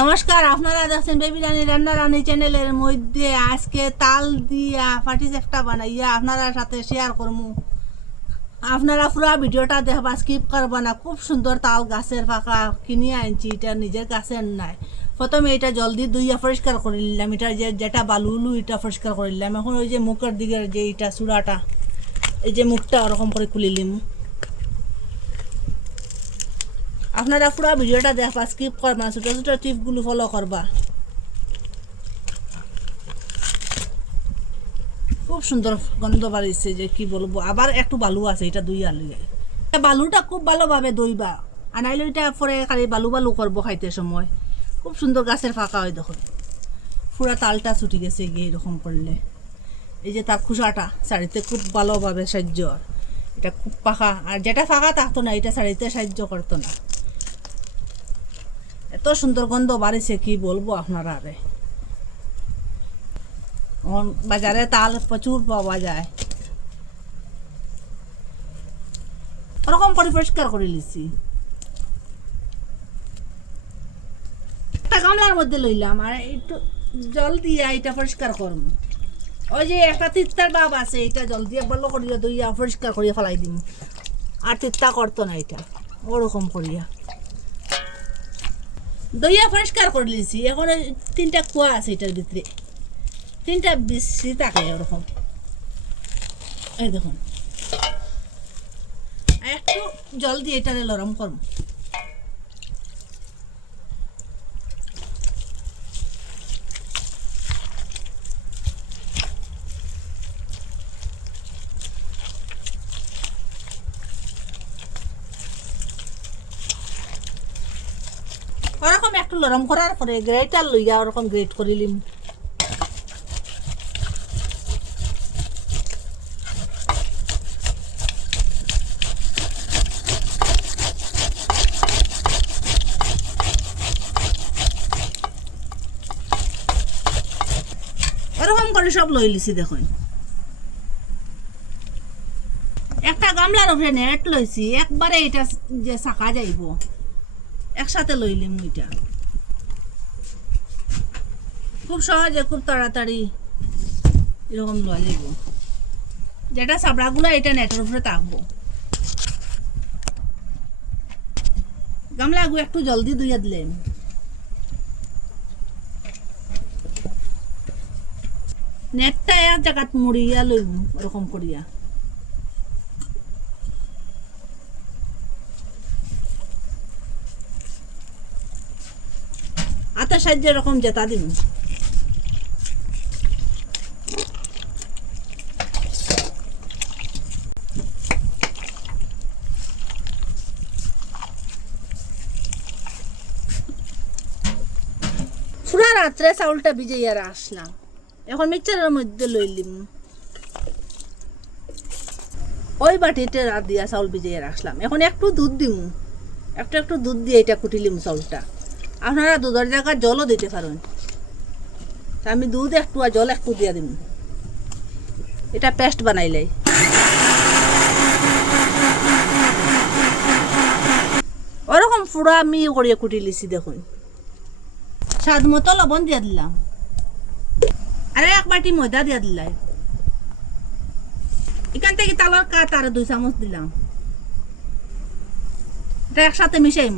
নমস্কার, আপনারা দেখছেন বেবি রানী রান্না রানী চ্যানেলের মধ্যে আজকে তাল দিয়া পাটিসাপটা বানাইয়া আপনারা সাথে শেয়ার করমু। আপনারা পুরো ভিডিওটা দেখবা, স্কিপ করবা না। খুব সুন্দর তাল গাছের ফাঁকা কিনে আনছি, এটা নিজের গাছের নাই। প্রথমে এটা জলদি ধুইয়া পরিষ্কার করে নিলাম, এটা যেটা বালুলু এটা পরিষ্কার করে নিলাম। এখন ওই যে মুখের দিকের যে এটা চূড়াটা, এই যে মুখটা ওরকম করে খুলিলিম। আপনারা পুরো ভিডিওটা দেখবা, স্কিপ করবা, ছোটো ছোটো টিপগুলো ফলো করবা। খুব সুন্দর গন্ধ বাড়িছে, যে কি বলবো। আবার একটু বালু আছে, এটা দুই আলু। বালুটা খুব ভালোভাবে দইবা, আনাইলে এটা পরে খালি বালু বালু করবো খাইতে সময়। খুব সুন্দর গাছের ফাঁকা হয়, দেখো পুরা তালটা ছুটি গেছে গিয়ে এরকম করলে। এই যে তার খোসাটা শাড়িতে খুব ভালোভাবে সাহায্য, এটা খুব পাকা। আর যেটা ফাঁকা থাকতো না, এটা শাড়িতে সাহায্য করতো না। এত সুন্দর গন্ধ বাড়িছে, কি বলবো আপনারা। আরে বাজারে তাল প্রচুর পাওয়া যায়। ওরকম করে পরিষ্কার করে নিছি। একটা গামলার মধ্যে লইলাম, আর একটু জল দিয়ে এটা পরিষ্কার করব। ওই যে একটা তিত্তার বাপ আছে, এটা জল দিয়ে ভালো করিয়া দইয়া পরিষ্কার করিয়া ফেলাই দিম। আর তিত্তা করতো না এটা, ওরকম করিয়া দইয়া পরিষ্কার করে নিয়েছি। এখন তিনটা কুয়া আছে, এটার ভিতরে তিনটা বেশি থাকে ওরকম। এই দেখুন, একটু জল দিয়ে এটারে নরম করব। ওরকম একটু নরম করার পরে গ্রেটার লইয়া ওরকম গ্রেট করিলিম। ওরকম করে সব লই লিছি। দেখুন, একটা গামলার উপরে নেট লইছি, একবারে এটা যে শাখা যাইব একসাথে লইলিম। ওইটা খুব সহজে, খুব তাড়াতাড়ি এরকম লওয়া যাইব। যেটা চাবড়াগুলো এটা নেটের উপরে থাকবো। গামলা আগুলো একটু জলদি ধুইয়া দিলেন। নেটটা এক জায়গাত মুড়িয়া লইব ওরকম করিয়া। হাতের সাহায্যে এরকম জেতা দিব। পুরা রাত্রে চাউলটা ভিজাইয়া আসলাম, এখন মিক্সারের মধ্যে লইলিম। ওই বাটিতে রাত দিয়া চাউল ভিজাইয়া রাখলাম। এখন একটু দুধ দিম, একটু একটু দুধ দিয়ে এটা কুটিলিম চাউলটা। আপনারা দুধের জায়গায় জলও দিতে পারেন। আমি দুধ একটু আর জল একটু দিয়ে দিম, এটা পেস্ট বানাইলাই। ওরকম পুরা আমি করিয়া কুটি লিছি। দেখুন, স্বাদ মতো লবণ দিয়ে দিলাম, আর এক বাটি ময়দা দিয়ে দিলাই। এখান থেকে তালের কাঠ আর 2 চামচ দিলাম। এটা একসাথে মিশাইম।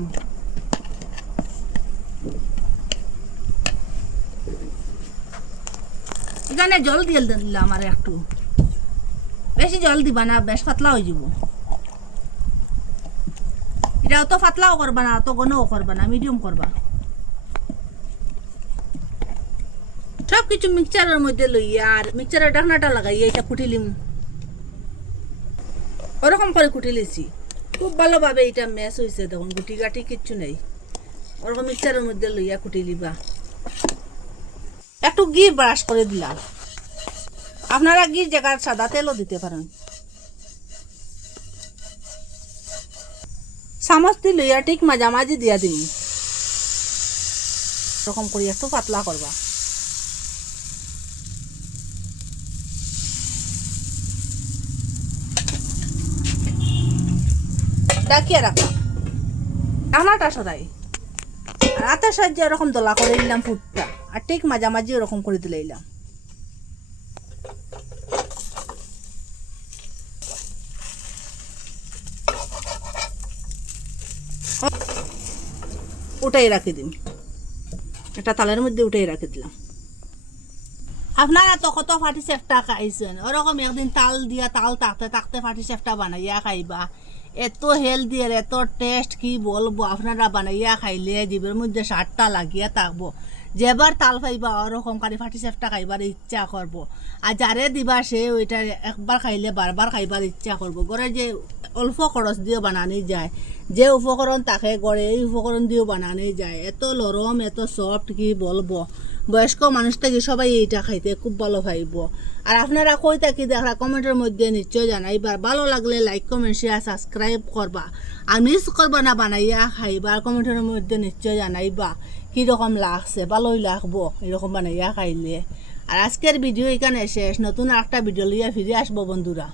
এখানে জল দিয়ে দিলাম, আর একটু বেশি জল দিবা না, বেশ পাতলা হয়ে যাব। এটা অত পাতলাও করবা না, অত ঘনও করবা না, মিডিয়াম করবা। সব কিছু মিক্সচারের মধ্যে লইয়া আর মিক্সচারের ঢাকনাটা লাগাইয়া এটা কুটিলিম। ওরকম করে কুটি লিছি, খুব ভালোভাবে এটা ম্যাশ হয়েছে। দেখুন, গুটি গাটি কিচ্ছু নেই। ওরকম মিক্সচারের মধ্যে লইয়া কুটি লিবা। একটু ঘি ব্রাশ করে দিলাম। আপনারা ঘি জায়গায় সাদা তেলও দিতে পারেন। চামচ দি লইয়া ঠিক মাঝামাঝি দিয়া দিম। এরকম করি একটু পাতলা করবা। ডাকিয়ে রাখা ঢাকনাটা সরাই। আর আটার সাহায্যে এরকম দলা করে দিলাম ফুটটা, আর ঠিক মাঝামাঝি এরকম করে দিলাম। উঠাই রাখি দিন, একটা তালের মধ্যে উঠাই রাখি দিলাম। আপনারা তো কত পাটিসাপটা খাইছেন, ওরকম একদিন তাল দিয়া তাল থাকতে থাকতে পাটিসাপটা বানাইয়া খাইবা। এত হেলদি আর এত টেস্ট কি বলবো, আপনারা বানাইয়া খাইলে জিভের মধ্যে স্বাদটা লাগিয়া থাকবো। যেবার তাল খাইবা ওরকম কারি পাটিসাপটা খাইবার ইচ্ছা করবো। আর যারে দিবা সে ওইটা একবার খাইলে বারবার খাইবার ইচ্ছা করবো। ঘরে যে অল্প খরচ দিয়েও বানানি যায়, যে উপকরণ তাকে গড়ে এই উপকরণ দিয়েও বানানি যায়। এত নরম এত সফট কি বলবো, বয়স্ক মানুষ থেকে সবাই এইটা খাইতে খুব ভালো পাইব। আর আপনারা কই থাকি দেখা কমেন্টের মধ্যে নিশ্চয় জানাইবা। ভালো লাগলে লাইক কমেন্ট শেয়ার সাবস্ক্রাইব করবা, আর মিস করবা না বানাইয়া খাইবা। আর কমেন্টের মধ্যে নিশ্চয় জানাইবা কীরকম লাগছে, ভালোই লাগবো এরকম বানাইয়া খাইলে। আর আজকের ভিডিও এখানে শেষ, নতুন একটা ভিডিও লিয়ে ফিরে আসবো বন্ধুরা।